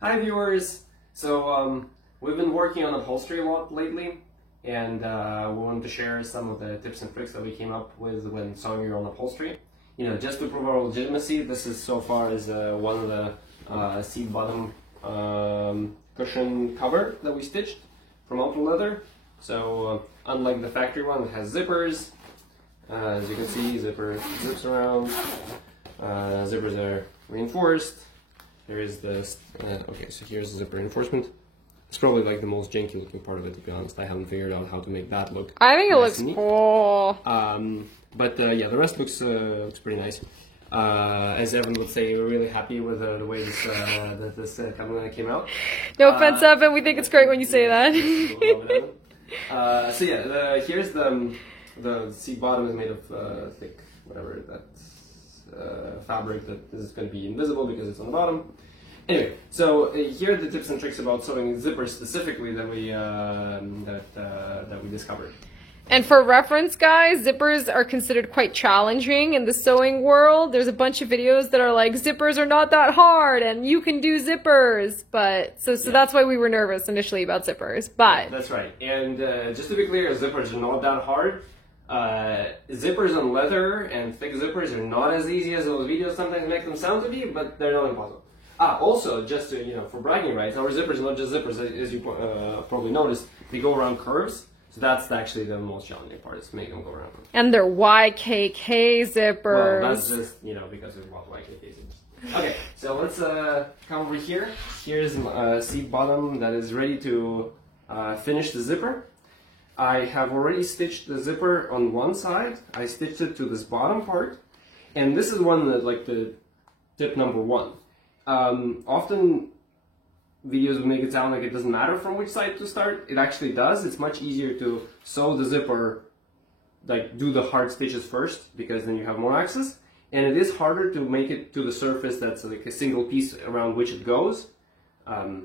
Hi viewers! We've been working on upholstery a lot lately, and we wanted to share some of the tips and tricks that we came up with when sewing your own upholstery. You know, just to prove our legitimacy, this is so far is one of the seat bottom cushion cover that we stitched from Ultra Leather. So unlike the factory one, it has zippers. As you can see, zipper zips around. Zippers are reinforced. There is this, okay, so here's the zipper reinforcement. It's probably like the most janky looking part of it, to be honest. I haven't figured out how to make that look. I think it nice looks cool. Yeah, the rest looks pretty nice. As Evan would say, we're really happy with the way this cabinet came out. No offense, Evan. We think it's great when you say that. Here's the seat bottom is made of thick, whatever that's fabric that is going to be invisible because it's on the bottom. Anyway, so here are the tips and tricks about sewing zippers specifically that we discovered. And for reference, guys, zippers are considered quite challenging in the sewing world. There's a bunch of videos that are like, zippers are not that hard and you can do zippers. But so that's why we were nervous initially about zippers. But that's right. And just to be clear, zippers are not that hard. Zippers on leather and thick zippers are not as easy as those videos sometimes make them sound to be, but they're not impossible. Also, just to, for bragging rights, our zippers are not just zippers, as you probably noticed, they go around curves. So that's actually the most challenging part, is to make them go around curves. And they're YKK zippers. Well, that's just, because we want YKK zippers. Okay, so let's come over here. Here's a seat bottom that is ready to finish the zipper. I have already stitched the zipper on one side. I stitched it to this bottom part. And this is one that, like, the tip number one. Often videos make it sound like it doesn't matter from which side to start. It actually does. It's much easier to sew the zipper, like do the hard stitches first, because then you have more access. And it is harder to make it to the surface that's like a single piece around which it goes. I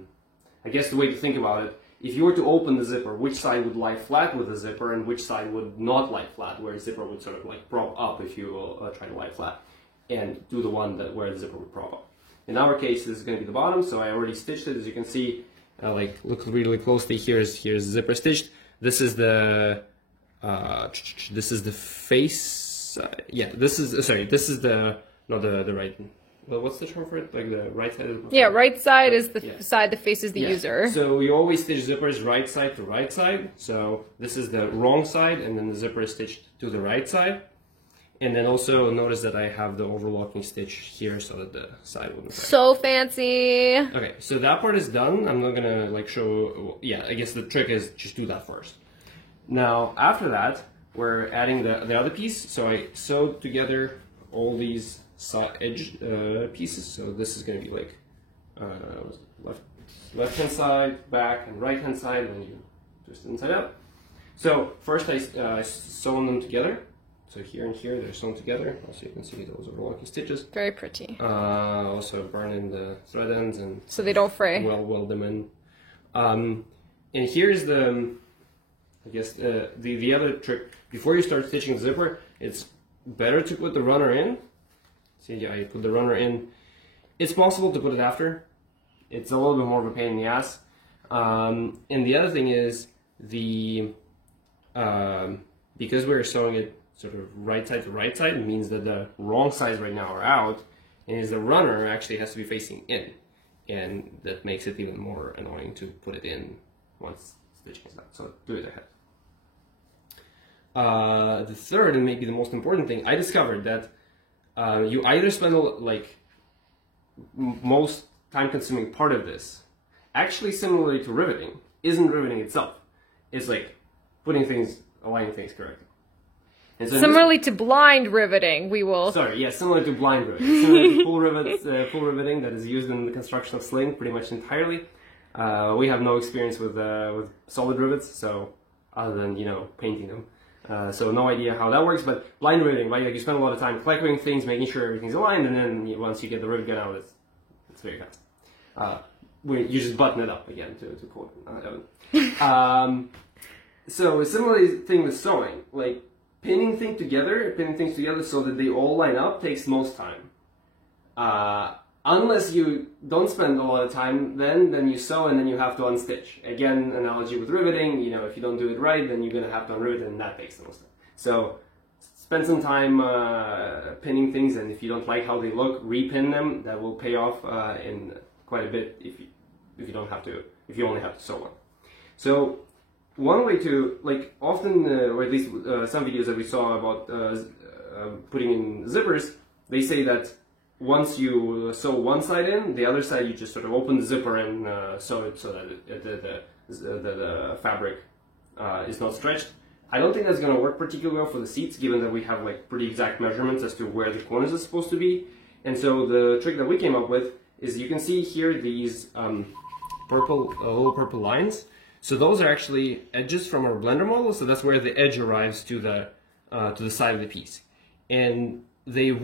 guess the way to think about it, if you were to open the zipper, which side would lie flat with the zipper and which side would not lie flat, where the zipper would sort of like prop up if you try to lie flat, and do the one where the zipper would prop up. In our case, this is going to be the bottom, so I already stitched it. As you can see, look really closely. Here's zipper stitched. This is the face. This is the right. Well, what's the term for it? Like the right side of the... Yeah, right side is the side that faces the user. So we always stitch zippers right side to right side. So this is the wrong side, and then the zipper is stitched to the right side. And then also notice that I have the overlocking stitch here so that the side wouldn't break. So fancy. Okay, so that part is done. I'm not gonna like show, I guess the trick is just do that first. Now, after that, we're adding the other piece. So I sewed together all these edge pieces. So this is gonna be like left hand side, back, and right hand side, and then you twist it inside out. So first I sewn them together. So here and here, they're sewn together. Also, you can see those overlocking stitches. Very pretty. Also burn in the thread ends and so they don't fray. Weld them in. And here's the other trick. Before you start stitching the zipper, it's better to put the runner in. See, I put the runner in. It's possible to put it after. It's a little bit more of a pain in the ass. And the other thing is because we're sewing it sort of right side to right side, it means that the wrong sides right now are out, and the runner actually has to be facing in, and that makes it even more annoying to put it in once stitching is done. So do it ahead. The third and maybe the most important thing, I discovered that you either spend like most time-consuming part of this, actually similarly to riveting, isn't riveting itself. It's like aligning things correctly. And so similarly to blind riveting, we will... similar to blind riveting. Similar to full riveting that is used in the construction of sling pretty much entirely. We have no experience with solid rivets, so other than, painting them. So no idea how that works, but blind riveting, right? Like you spend a lot of time collecting things, making sure everything's aligned, and then once you get the rivet gun out, it's very fast. You just button it up again, to quote Evan. So a similar thing with sewing, like pinning things together so that they all line up takes most time. unless you don't spend a lot of time, then you sew and then you have to unstitch. Again, analogy with riveting, you know, if you don't do it right, then you're gonna have to unrivet it, and that takes the most time. So spend some time pinning things, and if you don't like how they look, repin them. That will pay off in quite a bit if you don't have to, if you only have to sew one. So one way to, like, often, or at least some videos that we saw about putting in zippers, they say that once you sew one side in, the other side you just sort of open the zipper and sew it so that the fabric is not stretched. I don't think that's going to work particularly well for the seats, given that we have like pretty exact measurements as to where the corners are supposed to be. And so the trick that we came up with is, you can see here these little purple lines. So those are actually edges from our Blender model. So that's where the edge arrives to the side of the piece. And the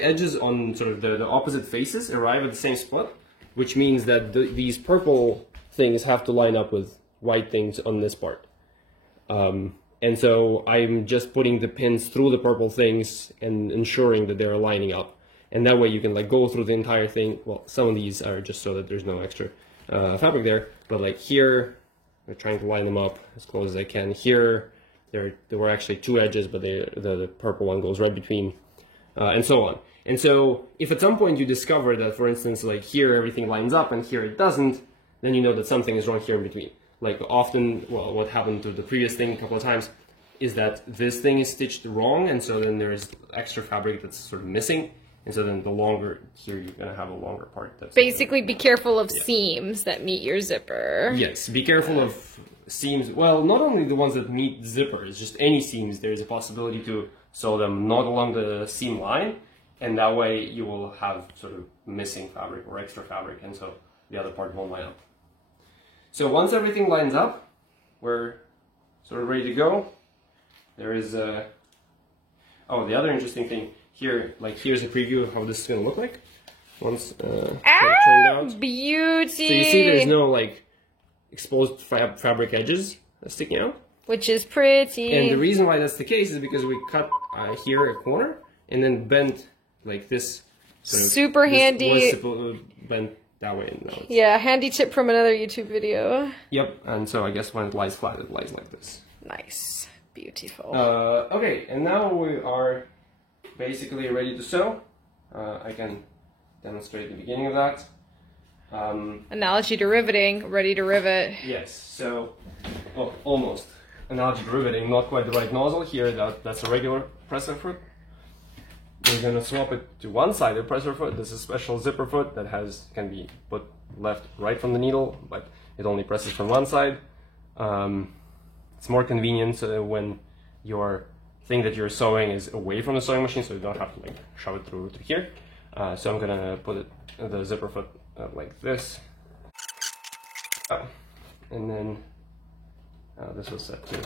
edges on sort of the opposite faces arrive at the same spot, which means that these purple things have to line up with white things on this part. And so I'm just putting the pins through the purple things and ensuring that they're lining up. And that way you can like go through the entire thing. Well, some of these are just so that there's no extra fabric there, but like here, I'm trying to line them up as close as I can. Here, there were actually two edges, but the purple one goes right between, and so on. And so if at some point you discover that, for instance, like here everything lines up and here it doesn't, then you know that something is wrong here in between. Like often, well, what happened to the previous thing a couple of times is that this thing is stitched wrong, and so then there's extra fabric that's sort of missing. And so then the longer, here you're going to have a longer part. That's basically, be careful of seams that meet your zipper. Yes, be careful of seams. Well, not only the ones that meet zippers, just any seams. There's a possibility to sew them not along the seam line, and that way you will have sort of missing fabric or extra fabric, and so the other part won't line up. So once everything lines up, we're sort of ready to go. There is the other interesting thing. Here, like here's a preview of how this is going to look like once turned out. Beauty! So you see there's no like exposed fabric edges sticking out. Which is pretty. And the reason why that's the case is because we cut here a corner and then bent like this. Super handy. Was supposed to bend that way. And now yeah, handy tip from another YouTube video. Yep, and so I guess when it lies flat, it lies like this. Nice. Beautiful. Okay, and now we are basically ready to sew. I can demonstrate the beginning of that. Analogy to riveting, ready to rivet. Yes, so, well, almost. Analogy to riveting, not quite the right nozzle here, that's a regular presser foot. We're gonna swap it to one-sided presser foot. This is a special zipper foot that can be put right from the needle, but it only presses from one side. It's more convenient when your thing that you're sewing is away from the sewing machine, so you don't have to like shove it through to here. So I'm gonna put the zipper foot like this, and then this was set to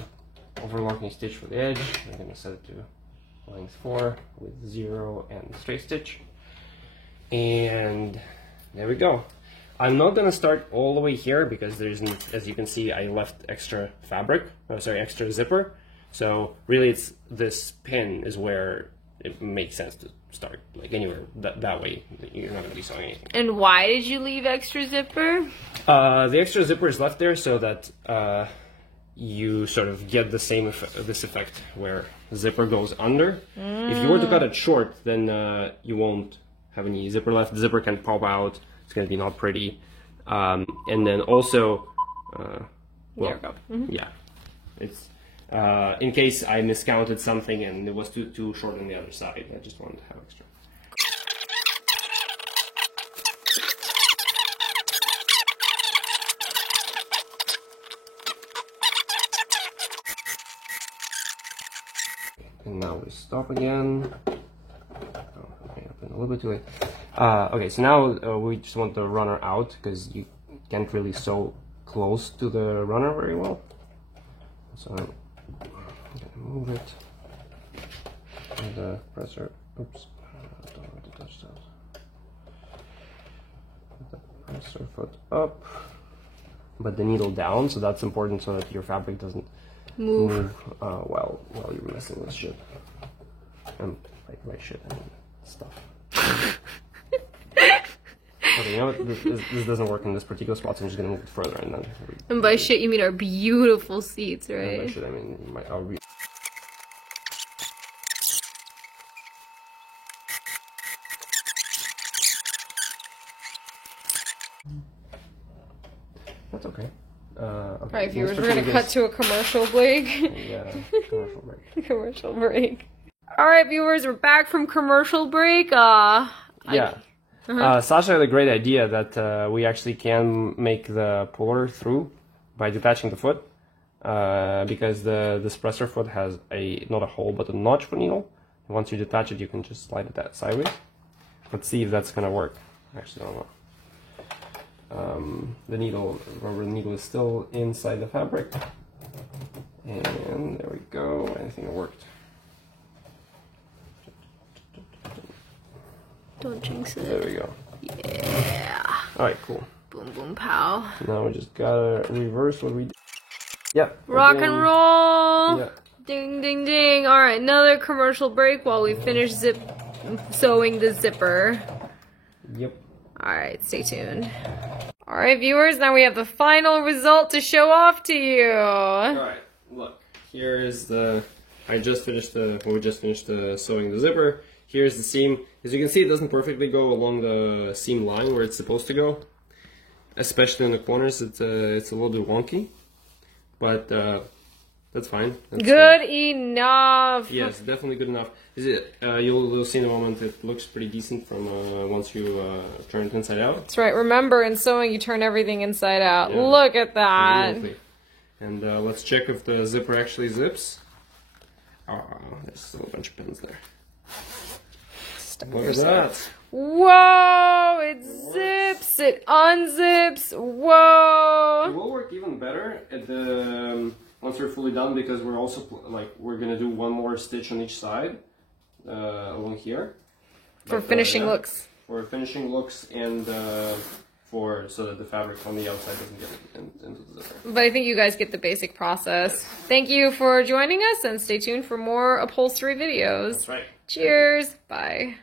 overlocking stitch for the edge. I'm gonna set it to length 4 with 0 and straight stitch, and there we go. I'm not gonna start all the way here because there isn't, as you can see, I left extra fabric, extra zipper. So really it's this pin is where it makes sense to start, like anywhere that way you're not going to be sewing anything. And why did you leave extra zipper? The extra zipper is left there so that you sort of get the same this effect where the zipper goes under. If you were to cut it short, then you won't have any zipper left. The zipper can pop out. It's going to be not pretty. And then also, well, yeah, it's in case I miscounted something and it was too short on the other side. I just wanted to have extra. And now we stop again. Oh, okay, I've been a little bit too late. Okay, so now we just want the runner out because you can't really sew close to the runner very well. So I'm gonna move it. And the presser. Oops, I don't want to touch that. Put the presser foot up, but the needle down. So that's important so that your fabric doesn't move while you're messing with shit. Like shit and stuff. Okay, you know what? This doesn't work in this particular spot, so I'm just gonna move it further and then. And by shit, you mean our beautiful seats, By right? shit, I mean our That's okay. Okay. Alright, viewers, we're gonna cut to a commercial break. Yeah, commercial break. Commercial break. Alright, viewers, we're back from commercial break. Yeah. Sasha had a great idea that we actually can make the puller through by detaching the foot because the suppressor foot has not a hole but a notch for needle. And once you detach it, you can just slide it that sideways. Let's see if that's gonna work. Actually, I don't know. The needle, remember, the needle is still inside the fabric. And there we go. I think it worked. Don't jinx it. There we go. Yeah. Alright, cool. Boom, boom, pow. Now we just gotta reverse what we did. Yeah. Rock and roll. Yeah. Ding, ding, ding. Alright, another commercial break while we finish sewing the zipper. Yep. Alright, stay tuned. Alright, viewers, now we have the final result to show off to you. Alright, look. Here is the... we just finished sewing the zipper. Here's the seam. As you can see, it doesn't perfectly go along the seam line where it's supposed to go. Especially in the corners, it's a little bit wonky. But that's fine. That's good enough. Yes, definitely good enough. Is it? You'll see in a moment. It looks pretty decent from once you turn it inside out. That's right. Remember, in sewing, you turn everything inside out. Yeah. Look at that. Exactly. And let's check if the zipper actually zips. Oh, there's still a bunch of pins there. Look at that. Whoa! It zips. It unzips. Whoa! It will work even better at the once we're fully done because we're also we're gonna do one more stitch on each side along here For finishing looks. For finishing looks and so that the fabric on the outside doesn't get into the zipper. But I think you guys get the basic process. Thank you for joining us and stay tuned for more upholstery videos. That's right. Cheers. Bye.